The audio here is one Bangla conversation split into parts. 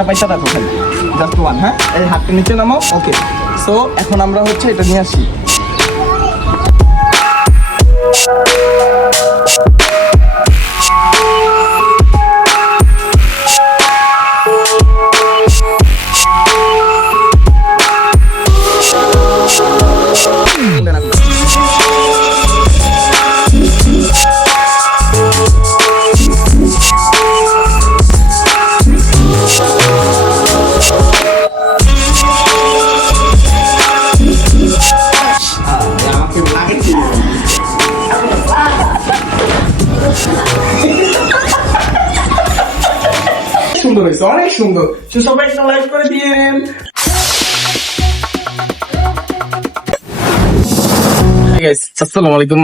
হাতটা পাইতে রাখো ভাই, জাস্ট ওয়ান। হ্যাঁ, এই হাতটা নিচে নামাও। ওকে, সো এখন আমরা হচ্ছে এটা নিয়ে আসি। সুন্দর হয়েছে, অনেক সুন্দর। সবাই একটা লাইক করে দিয়েন। আসসালামু আলাইকুম,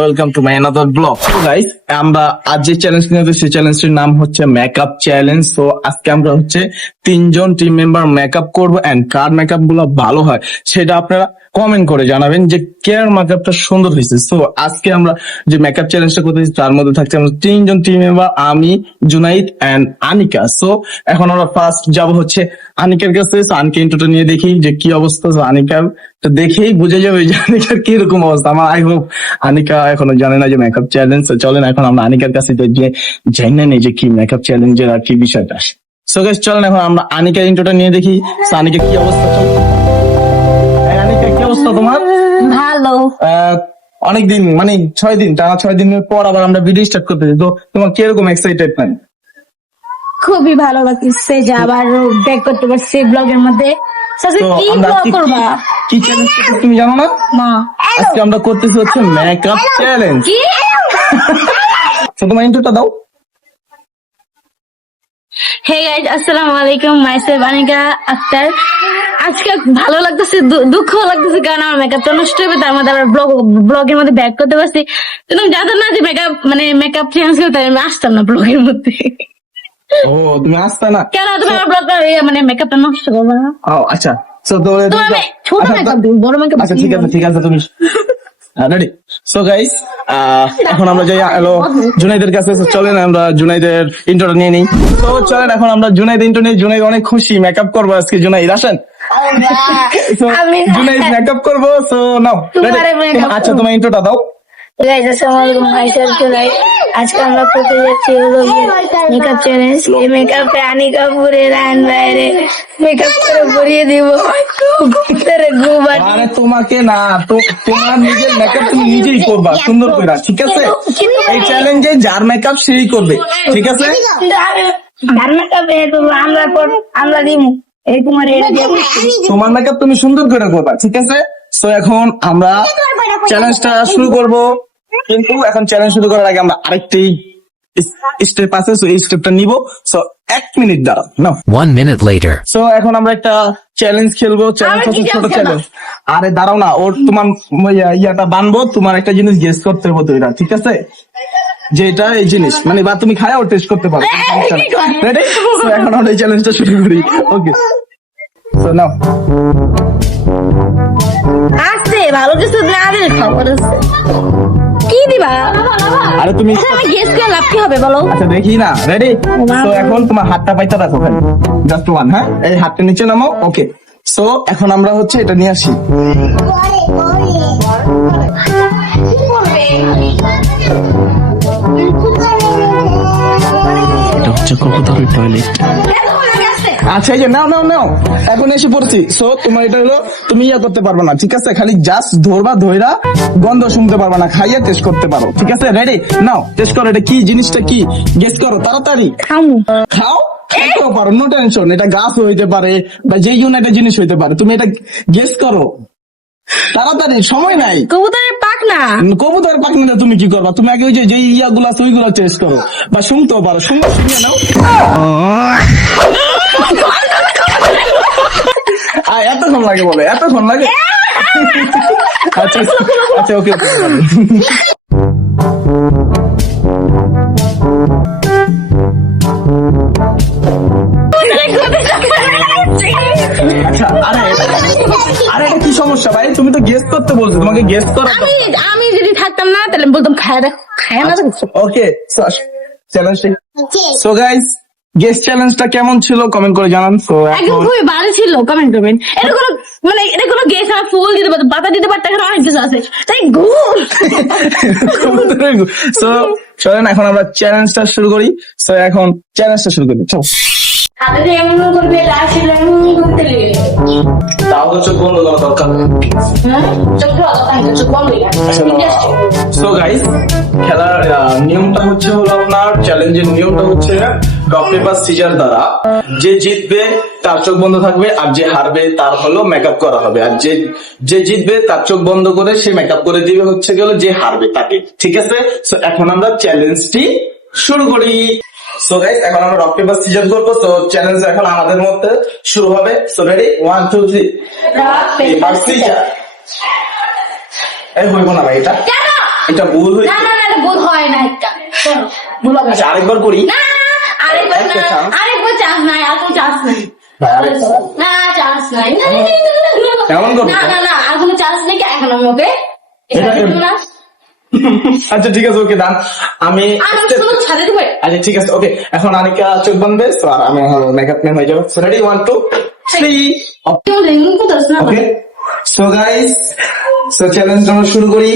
welcome to my another blog. So guys, আমরা আজ যে চ্যালেঞ্জ নিয়ে সেই চ্যালেঞ্জটির নাম হচ্ছে মেকআপ চ্যালেঞ্জ। তো আজকে আমরা হচ্ছে 3 জন টিম মেম্বার মেকআপ করবো, এন্ড কার মেকআপ গুলো ভালো হয় সেটা আপনারা কমেন্ট করে জানাবেন যে কার মেকআপটা সুন্দর হয়েছে। সো আজকে আমরা যে মেকআপ চ্যালেঞ্জটা করতেছি তার মধ্যে থাকছে আমরা 3 জন টিম মেম্বার, আমি, জুনাইদ এন্ড আনিকা। সো এখন আমরা ফার্স্ট যাব হচ্ছে আনিকার কাছে। আনিকা ইন্ট্রোটা নিয়ে দেখি যে কি অবস্থা। আনিকার দেখেই বুঝে যাবে যে আনিকার কিরকম অবস্থা। আমার আই হোপ আনিকা এখনো জানে না যে মেকআপ চ্যালেঞ্জ। চলেন এখন আমরা আনিকার কাছে জানি না যে কি মেকআপ চ্যালেঞ্জের আর কি বিষয়টা। সো গাইস, চলেন এখন আমরা আনিকার ইন্ট্রোটা নিয়ে দেখি আনিকা কি অবস্থা। আনিকা কি অবস্থা তোমার? ভালো। অনেকদিন মানে 6 দিন, টানা 6 দিনের পর আবার আমরা ভিডিও স্টার্ট করতেছি। তো তোমার কিরকম এক্সাইটেড নাই? খুবই ভালো লাগছে যে আবার ব্যাক করতে পারছি ব্লগের মধ্যে। তো কি আমরা ব্লগ করবা? কি চ্যালেঞ্জ করতেছি তুমি জানো না? না, আজকে আমরা করতেছি হচ্ছে মেকআপ চ্যালেঞ্জ। কি? তো তোমার ইন্ট্রোটা দাও। হে গাইস, আসসালামু আলাইকুম, মাইসেলফ আনিকা আক্তার। আজকে ভালো লাগতেছে, দুঃখ লাগতেছে কারণ আমার মেকআপটা নষ্ট হবে, তার মধ্যে আবার ব্লগের মধ্যে ব্যাক করতে পারছি। তুমি জানো না যে মেকআপ চেঞ্জ করতে আমি আসতাম না ব্লগের মধ্যে। ও, তুমি আসতে না কেন তুমি আমার ব্লগটা মেকআপটা নষ্ট করবে না? ও আচ্ছা, তো ছোট মেকআপ দিই, বড় মেকআপ। আচ্ছা ঠিক আছে তুমি রেডি। সো গাইস, এখন আমরা যাই হ্যালো জুনাইদের কাছে। চলেন আমরা জুনাইদের ইন্ট্রোটা নিয়ে নিই। তো চলেন এখন আমরা জুনাইদ ইন্ট্রো নিই। জুনাইদ অনেক খুশি মেকআপ করবো আজকে। জুনাইদ আসেন। জুনাইদ মেকআপ করবো। সো নাও, আচ্ছা তোমার ইন্ট্রোটা দাও। আজকে আমরা করতে যাচ্ছি হলো মেকআপ চ্যালেঞ্জ। এই মেকআপে আনিকা পুরে রান বাইরে মেকআপ করে ভরিয়ে দিব। আরে তোমাকে না, তো তোমার নিজের মেকআপ তুমি নিজেই করবা সুন্দর করে, ঠিক আছে? এই চ্যালেঞ্জে যার মেকআপ সেই করবে, ঠিক আছে? আমরা দিব এই তোমার মেকআপ তুমি সুন্দর করে করবা, ঠিক আছে? সো এখন আমরা চ্যালেঞ্জটা শুরু করব, কিন্তু এখন চ্যালেঞ্জ শুরু করার আগে আমরা আরেকটি স্টেপ আছে, সো এই স্টেপটা নিব। সো 1 মিনিট দাঁড়াও নাও। 1 minute later. সো এখন আমরা একটা চ্যালেঞ্জ খেলবো। চ্যালেঞ্জ হচ্ছে ছোট চ্যালেঞ্জ। আরে দাঁড়াও না, ওর তোমার ইয়াটা বানবো, তোমার একটা জিনিস গেস করতে হবে তো এটা, ঠিক আছে? যেটা এই জিনিস মানে বা তুমি খায়া ওর টেস্ট করতে পারো। রেডি? সো এখন আমরা এই চ্যালেঞ্জটা শুরু করি। ওকে, সো নাও। আসছে ভালো কিছু না দিলে খবর আছে কি দিবা? আরে তুমি আমি গেস করে লাভ কি হবে বলো? আচ্ছা দেখি না। রেডি? সো এখন তোমার হাতটা পাইতে রাখো ভাই, জাস্ট ওয়ান। হ্যাঁ, এই হাতটা নিচে নামাও। ওকে, সো এখন আমরা হচ্ছে এটা নিয়ে আসি। এটা হচ্ছে কবুতরের টয়লেট। আচ্ছা এই যে নাও নাও নাও, এখন এসে পড়ছি। সো তোমার এটা হলো তুমি ইয়া করতে পারবে না, ঠিক আছে? খালি জাস্ট ধরবা, ধইরা গন্ধ শুনতে পারবা না, খাইয়া টেস্ট করতে পারো, ঠিক আছে? রেডি? নাও টেস্ট করো। এটা কি জিনিসটা, কি গেস করো তাড়াতাড়ি। খাও, খাইতেও পারো, নো টেনশন। এটা গাছ হইতে পারে বা যে একটা জিনিস হইতে পারে, তুমি এটা গেস করো তাড়াতাড়ি, সময় নাই। কবুতরের পাক না। কবুতরের পাখি না, তুমি কি করবা? তুমি আগে ওই যে ইয়াগুলো আছে ওইগুলো টেস্ট করো বা শুনতেও পারো। শুনে নাও। এতক্ষণ লাগে বলে, এতক্ষণ লাগে? আচ্ছা আচ্ছা, ওকে। আচ্ছা, আরে এটা কি সমস্যা ভাই? তুমি তো গেস করতে বলছো, তোমাকে গেস করা। আমি যদি থাকতাম না তাহলে বলতাম খায় না। ওকে, চ্যালেঞ্জ। সো গাইস, গেস্ট চ্যালেঞ্জটা কেমন ছিল কমেন্ট করে জানান। তো একদম খুবই ভালো ছিল, কমেন্ট করবেন। এটা কোনো মানে এটা কোনো গেস আর ফুল দিতে পারতো, পাতা দিতে পারতো, এখানে অনেক কিছু আছে, তাই ঘুর। সো চলেন এখন আমরা চ্যালেঞ্জটা শুরু করি। সো এখন চ্যালেঞ্জটা শুরু করি, চল। হাতে দিয়ে এমন করবে, আসলে এমন করতে লেগে তাও তো চোখ বন্ধ করা দরকার। চোখ বন্ধ হয়ে গেছে। সো গাইস, খেলার নিয়মটা হচ্ছে হলো আপনার চ্যালেঞ্জের নিয়মটা হচ্ছে রক পেপার সিজার দ্বারা যে জিতবে তার চোখ বন্ধ থাকবে, আর যে হারবে তার হলো মেকআপ করা হবে, আর যে যে জিতবে তার চোখ বন্ধ করে সে মেকআপ করে দিবে হচ্ছে গেল যে হারবে তাকে, ঠিক আছে? সো এখন আমরা চ্যালেঞ্জটি শুরু করি। সো গাইস, এখন আমরা রক পেপার সিজার করবো। তো চ্যালেঞ্জ এখন আমাদের মধ্যে শুরু হবে। So ready, 1 2 3 rock paper scissor. এই হইব না ভাই, এটা কেন? এটা ভুল হয়েছে। না না না, এটা ভুল হয় না, একটা শোনো, ভুল হবে আচ্ছা, আরেকবার করি। না আরেকবার না, একটা chance। আরেকবার চান্স নাই, আর কোনো চান্স নাই। না চান্স নাই, কেমন করবো? না না না, আর কোনো চান্স নেই। এখন আমি ওকে এটা আচ্ছা ঠিক আছে, ওকে ডান। আমি ছাদে দেবো। আচ্ছা ঠিক আছে, ওকে। এখন আনিকা চোখ বাঁধবে, so আর আমি মেকআপ ম্যান হয়ে যাবো। সো রেডি, 1 2 3 ওকে। সো গাইস, সো চ্যালেঞ্জ আমরা শুরু করি।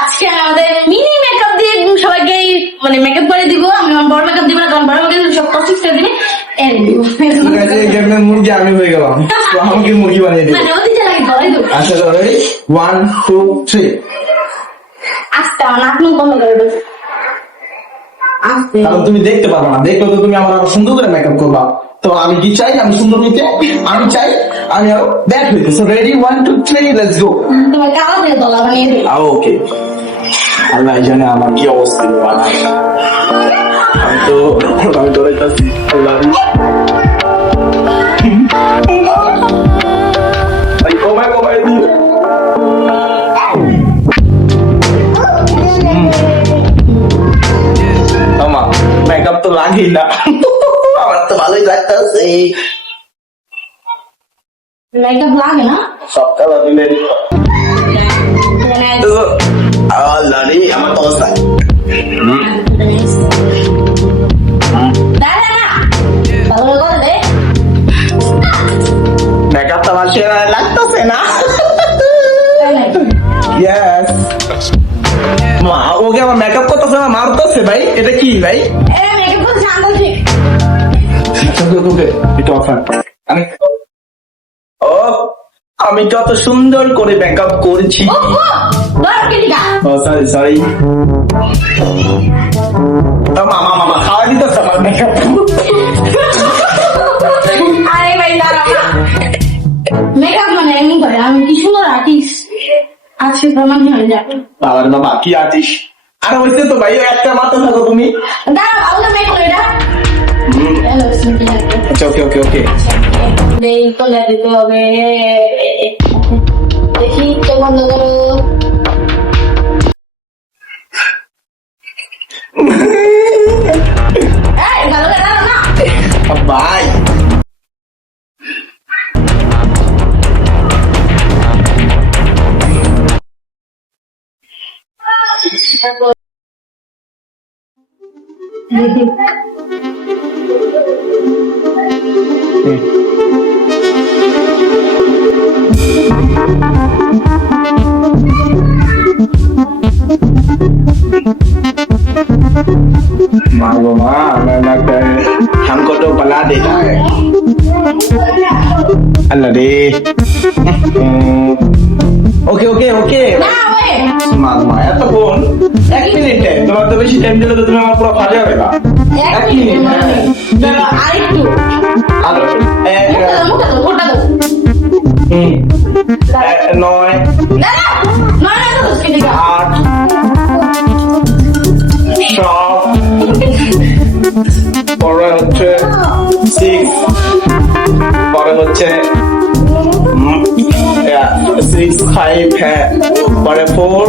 আজকে আমাদের মিনি মেকআপ দিয়ে সবাইকে মানে মেকআপ করে দিব। আমি আমার বড় মেকআপ দিব না, কারণ বড় মেকআপ সব টপিক করে দিবে। ঠিক আছে, এই গেমের মুরগি আমি হয়ে গেলাম, তো আমাকে মুরগি বানিয়ে দিবে। মানে ওদিকে লাগে গলাই দেবো। আচ্ছা রেডি, 1 2 3। আস্তে আমার নাক মুখ বন্ধ করে দেবো। আস্তে। কারণ তুমি দেখতে পারবে না, দেখলে তো তুমি আমার আরো সুন্দর করে মেকআপ করবা। তো আমি কি চাই, আমি সুন্দর নিতে, আমি চাই আমি আরো ব্যাক হইতে। So ready, 1 2 3 let's go. তোমার কালো দিয়ে দলা বানিয়ে দেবো। ওকে। আল্লাহ জানে আমার কি অবস্থা। আমি তো ডরাইতেছি। আল্লাহ কমায় দিও। আমা মেকআপ তো লাগেই না, আমার তো ভালোই লাগতেছে। মেকআপ লাগে না? সবটা দিলে আল্লাহ রে, আমার তো অবস্থা। মেকআপটা ভালো লাগতেছে না। ইয়েস মা, ওকে আমার মেকআপ করতেছে না, মারতেছে ভাই। এটা কি ভাই? ও, আমি কত সুন্দর করে মেকআপ করছি। ও সরি সরি, মামা মামা খাওয়া দিতেছে আমার মেকআপ। মেকআপ মানে এমনি করে, আমি কি সুন্দর আর্টিস্ট আজকে প্রমাণ হয়ে যাবে। বাবার বাবা কি আছিস? আরে হইছে তো ভাই, একটা মাত্র থাকো তুমি। দাঁড়া ভালো তো মেক করে এটা। আচ্ছা ওকে ওকে ওকে। এই তো দিতে হবে। দেখি তো বন্ধ করো। এই ভালো করে দাঁড়াও না। ভাই मारो माँ मैं हमको तो बना देता है। अल्लाह रे। Okay okay okay. না ওই মামা এত কোন 1 মিনিটে, তোমার তো বেশি টাইম দিলে তো তুমি আমার পুরো ফাজা হবে না। 1 মিনিট। দাঁড়া আরেকটু। আলো মুখে দাও ফোটা দাও। 9 দাঁড়া নয় না তো স্কিনে গা। 8 সব পরে হচ্ছে 6, পরে হচ্ছে 6 5 হ্যাঁ, পরে 4,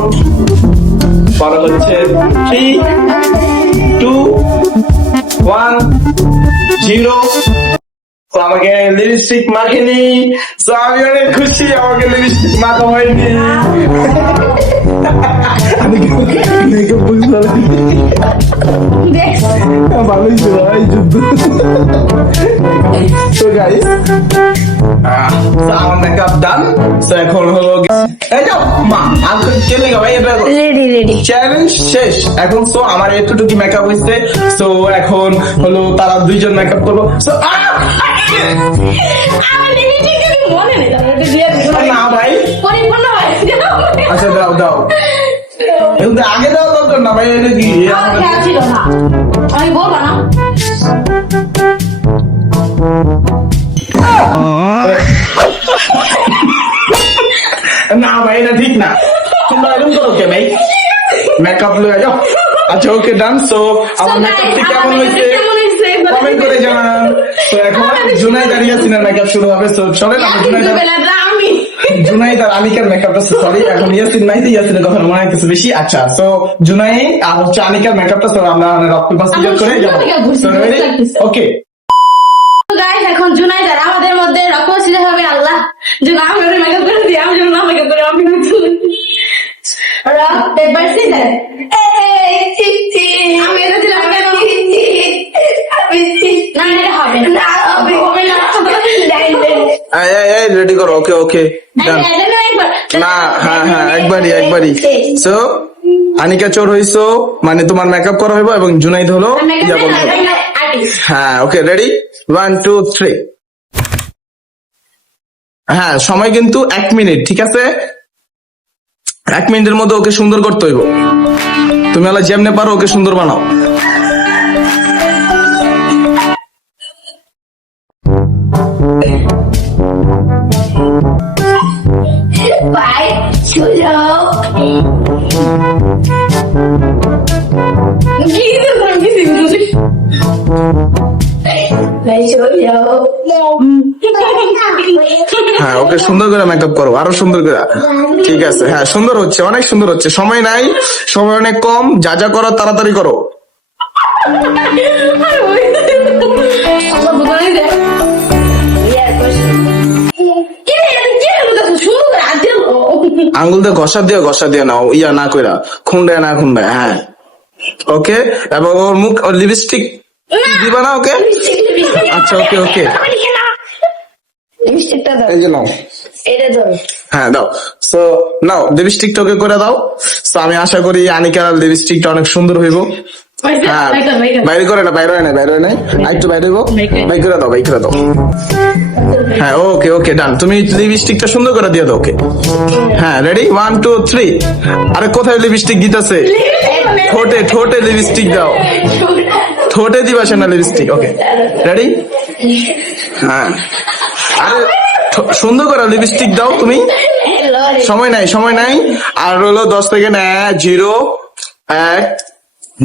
পরে হচ্ছে 3 2 1 0। তো আমাকে লিপস্টিক মাখেনি, তো আমি অনেক খুশি আমাকে লিপস্টিক মাখা হয়নি। আমি মেকআপ বুঝতে দেখছ ভালোই ছিল এই যুদ্ধ। তো গাইস আমার মেকআপ ডান। তো এখন হলো এই যাও মা আঙ্কেল চলে গেল ভাই, এটা রেডি চ্যালেঞ্জ শেষ এখন। তো আমার এতটুকু মেকআপ হয়েছে, তো এখন হলো তারা দুইজন মেকআপ করবো। So, আমার লিপস্টিক যদি মনে নেই তাহলে এটা দিয়ে দিবো না ভাই, পরিপূর্ণ হয় আচ্ছা দাও দাও, কিন্তু আগে দাও দরকার না ভাই, এটা কি আমার খেয়াল ছিল না, আমি বলবো না। না ভাই এটা ঠিক না, তোমরা এরকম করো কে ভাই, মেকআপ লয়ে যাও। আচ্ছা ওকে ডান। সো আমার মেকআপটি কেমন হয়েছে কমেন্ট করে জানান। তো এখন জুনাই দাঁড়িয়ে আছি না, মেকআপ শুরু হবে। সো চলেন আমরা জুনাইদ আর আনিকার মেকআপটা, সরি এখন ইয়াসিন নাই, ইয়াসিনের কথা মনে হইতেছে বেশি। আচ্ছা সো জুনাই আর হচ্ছে আনিকার মেকআপটা, সো আমরা রক্ত পাস করে যাবো। ওকে গাইস এখন জুনাইদার আমাদের মধ্যে রকম ছিল হবে আল্লাহ যে না আমি মেকআপ করে দিই, আমি যেন না মেকআপ করে আমি রক পেপার সিজার আমি এটা দিলাম কেন না এটা হবে না হবে না রেডি করো। ওকে ওকে ডান। না হ্যাঁ হ্যাঁ একবারই। সো আনিকা চোর হইছো মানে তোমার মেকআপ করা হইব এবং জুনাইদ হলো ইয়া বলবো। হ্যাঁ ওকে রেডি 1 2 3। হ্যাঁ সময় কিন্তু 1 মিনিট, ঠিক আছে? 1 মিনিটের মধ্যে ওকে সুন্দর করতে হইব। তুমি আলা যেমনে পারো ওকে সুন্দর বানাও। বাই চলো কি দিলাম কি দিলাম বাই চলো হ্যাঁ ওকে সুন্দর করে মেকআপ করো, আরো সুন্দর করে। ঠিক আছে হ্যাঁ সুন্দর হচ্ছে, অনেক সুন্দর হচ্ছে। সময় নাই, সময় অনেক কম, যা যা করো তাড়াতাড়ি করো। আঙ্গুল দিয়ে ঘষা দিয়ে নাও, ইয়া না কইরা খুন্ডায় না খুন্ডায়। হ্যাঁ ওকে, এবং ওর মুখ ওর লিপস্টিক দিবা না ওকে। আচ্ছা ওকে ওকে এই যে নাও, হ্যাঁ দাও। সো নাও লিপস্টিকটা ওকে করে দাও। সো আমি আশা করি আনিকার লিপস্টিকটা অনেক সুন্দর হইব। হ্যাঁ বাইরে করে না, বাইরে হয় না একটু বাইরে হইব, বাই করে দাও। হ্যাঁ ওকে ওকে ডান। তুমি লিপস্টিকটা সুন্দর করে দিয়ে দাও ওকে। হ্যাঁ রেডি 1 2 3। আরে কোথায় লিপস্টিক দিতেছে? ঠোঁটে লিপস্টিক দাও, ঠোঁটে দিবা সে না লিপস্টিক। Okay ready. হ্যাঁ আরে সুন্দর করে লিপস্টিক দাও তুমি, সময় নাই। আর হলো 10 সেকেন্ড। 0 1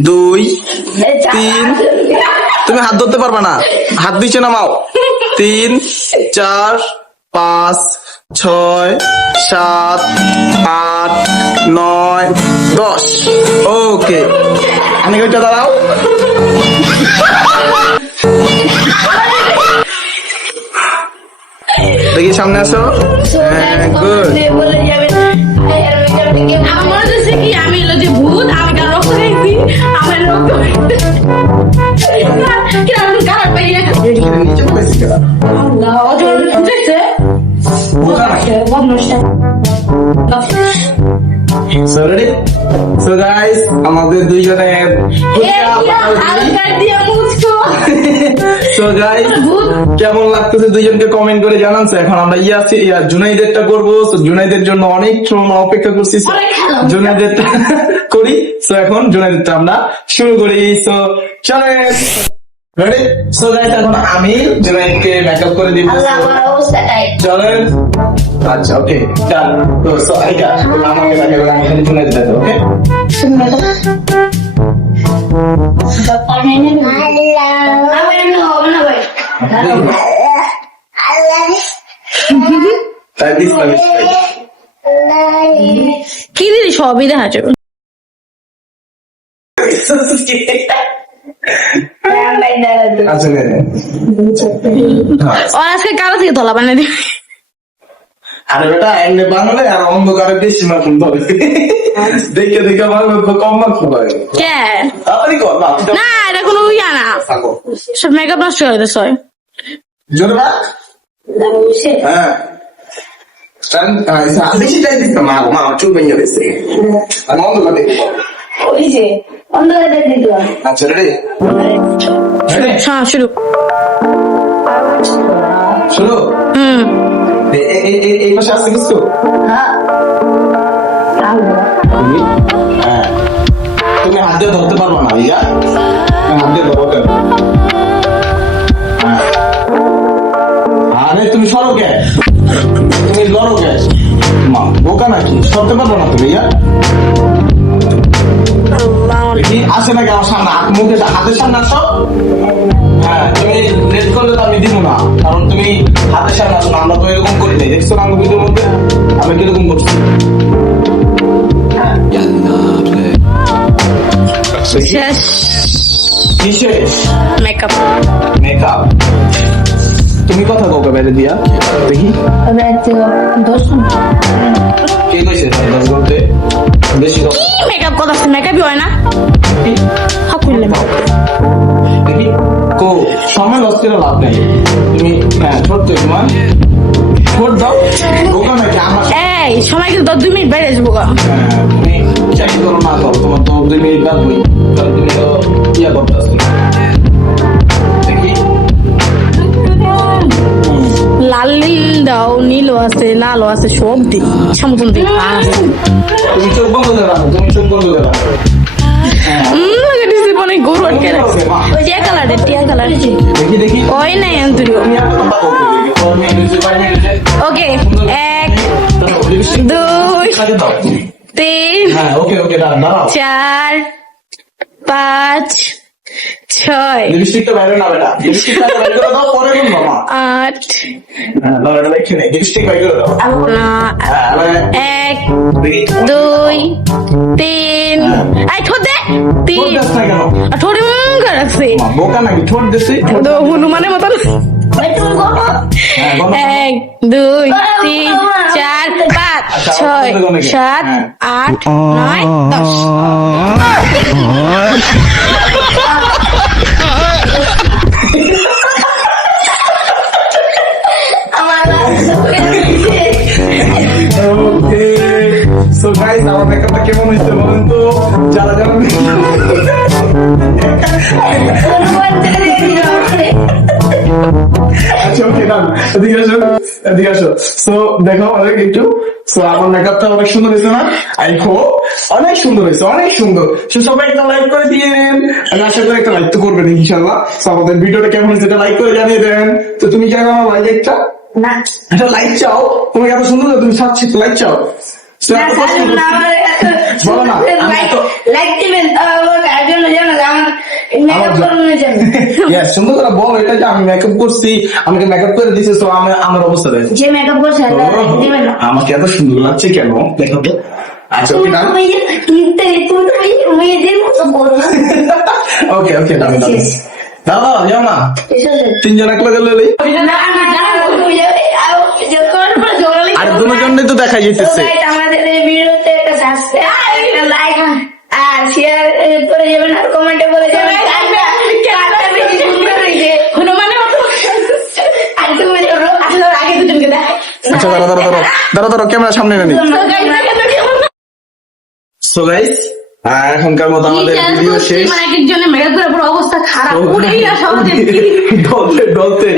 2 3। তুমি হাত ধরতে পারবা না, হাত নিচে নামাও। 3 4 5 6 7 8 9 10। ওকে আমি ওইটা দাঁড়াও। দেখি সামনে আসো। গুড। আমার মনে হচ্ছে কি আমি হলো যে ভূত, আমি কার রক্ত খাইছি, আমার রক্ত কালার পাই আল্লাহ অজর দেখছে So ready? So guys, আমাদের দুইজনের So guys, কেমন লাগতেছে দুইজনকে কমেন্ট করে জানান। এখন আমরা জুনাইদেরটা করবো। জুনাইদের জন্য অনেক সময় অপেক্ষা করছি, জুনাইদেরটা করি। সো এখন জুনাইদেরটা আমরা শুরু করি। সো চলেন রেডি। সো গাইস এখন আমি জুনাইদকে মেকআপ করে দিব। চলেন আচ্ছা ওকে ডান। তো সো আইকা আমাকে মেকআপ করে আমি এখানে জুনাইদ দেব। ওকে কি দিদি সবই দেখা যাবে। আচ্ছা নে নে। হ্যাঁ। ওর আজকে কালো থেকে তোলা বানিয়ে দিবি। আরে বেটা এমনি বানালে আর অন্ধকারে বেশি মার্ক ধরে দেখে দেখে বানালে তো কম মার্ক পাবে কে তাড়াতাড়ি কর না না এটা কোনো ইয়া না থাকো সব মেকআপ নষ্ট হয়ে গেছে জোরে বাক হ্যাঁ বেশি টাইম দিতে মা মা চুল ভেঙে দিচ্ছে আর অন্ধকারে আচ্ছা রেডি হ্যাঁ শুরু শুরু এই মাসে আসছে কিছু হ্যাঁ তুমি হাত দিয়ে ধরতে পারবো না ইয়া হাত দিয়ে ধরো কেন আরে তুমি সরো কে তুমি লড়ো কে মা বোকা নাকি সরতে পারবো না তুমি ইয়া কি আসে নাকি আমার সামনে মুখে হাতের সামনে আসো হ্যাঁ তুমি লেট করলে তো আমি দিব না কারণ তুমি হাতের সামনে আসো না আমরা তো এরকম করি নাই দেখছো না আমার ভিডিওর মধ্যে আমি কিরকম করছি শেষ বিশেষ মেকআপ মেকআপ তুমি কথা কাউকে বাইরে দিয়া দেখি কে কইছে দশ বলতে বেশি কথা মেকআপ কথা মেকআপই হয় না হাকুলে দেখি কো সময় লস করে লাভ নাই তুমি হ্যাঁ ছোট তো তোমার ছোট দাও বোকা নাকি আমার এই সময় কিন্তু 2 মিনিট বাইরে যাবো তুমি চাই করো না করো তোমার তো 2 মিনিট লাগবেই কারণ তুমি তো ইয়া করতেছো দেখি লাল নীল দাও নীলও আছে লালও আছে সব দিন সমতন দিন তুমি চোখ বন্ধ করে রাখো তুমি চোখ বন্ধ করে রাখো অনেক গরু আটকে রাখছে ওই যে কালারের টিয়া কালার দেখি দেখি ওই নাই অন্তরিও ওকে 1 2 3 হ্যাঁ ওকে ওকে দাঁড়াও 4 5 6 লিপস্টিকটা বাইরে না বেটা লিপস্টিকটা বাইরে করে দাও পরে কোন মামা 8 হ্যাঁ দাও এটা লিখে নে লিপস্টিক বাইরে করে দাও হ্যাঁ 1 2 3 আই ঠোঁট দে 3 ঠোঁটে মুঙ্গা রাখছে বোকা নাকি ঠোঁট দিছি তো হনুমানের মতন 1 2 3 4 5 6 7 8 ওকে সো গাইস আমার মেকআপটা কেমন হয়েছে বলেন তো যারা যারা আচ্ছা ওকে ডান এদিকে আসো সো দেখো অনেক একটু সো আমার মেকআপটা অনেক সুন্দর হয়েছে না আই হোপ অনেক সুন্দর হয়েছে অনেক সুন্দর সো সবাই একটা লাইক করে দিয়েন আমি আশা করি একটা লাইক তো করবেন ইনশাল্লাহ সো আমাদের ভিডিওটা কেমন হয়েছে এটা লাইক করে জানিয়ে দেন তো তুমি কি আমার লাইক একটা না একটা লাইক চাও তুমি এত সুন্দর তুমি সাথে লাইক চাও বলো না সুন্দর করে বলো এটা যে আমি মেকআপ করছি আমাকে মেকআপ করে দিছে তো আমার অবস্থা দেখো যে মেকআপ করছে আমাকে এত সুন্দর লাগছে কেন দেখো তো আচ্ছা ওকে না ওকে ওকে দামি দামি দাদা যাও না তিনজন একলা গেলে আর দুজনে তো দেখা যেতেছে আমাদের এই ভিডিওতে একটা সাবস্ক্রাইব একটা লাইক আর শেয়ার করে যাবেন আর কমেন্টে বলে যাবেন হনুমানের মতো আর তুমি আসলে আগে দুজনকে দেখ আচ্ছা দাঁড়া ক্যামেরা সামনে এনে সো গাইস এখনকার মতো আমাদের ভিডিও শেষ একজনের মেকআপ করার পর অবস্থা খারাপ পুরোই সহজে ডলতে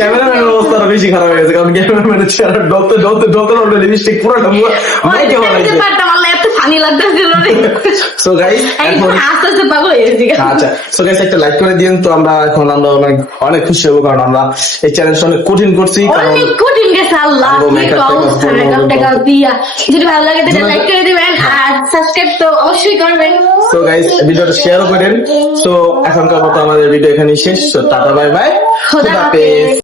ক্যামেরাম্যানের অবস্থা বেশি খারাপ হয়ে গেছে কারণ ক্যামেরাম্যানের চেহারা ডলতে লিপস্টিক পুরোটা মাইকে বানাইছে এত ফানি লাগতেছিল সো গাইস এখন আস্তে আস্তে পাগল হয়ে গেছি আচ্ছা সো গাইস একটা লাইক করে দিন তো আমরা এখন অনেক খুশি হবো কারণ আমরা এই চ্যালেঞ্জটা অনেক কঠিন করছি কারণ অনেক কঠিন গেছে আল্লাহ মেকআপ দিয়া যদি ভালো লাগে তাহলে লাইক করে দিবেন আর সাবস্ক্রাইব তো অবশ্যই করবেন সো গাইস ভিডিওটা শেয়ারও করেন সো এখনকার মতো আমাদের ভিডিও এখানেই শেষ টাটা বাই বাই খোদা হাফেজ।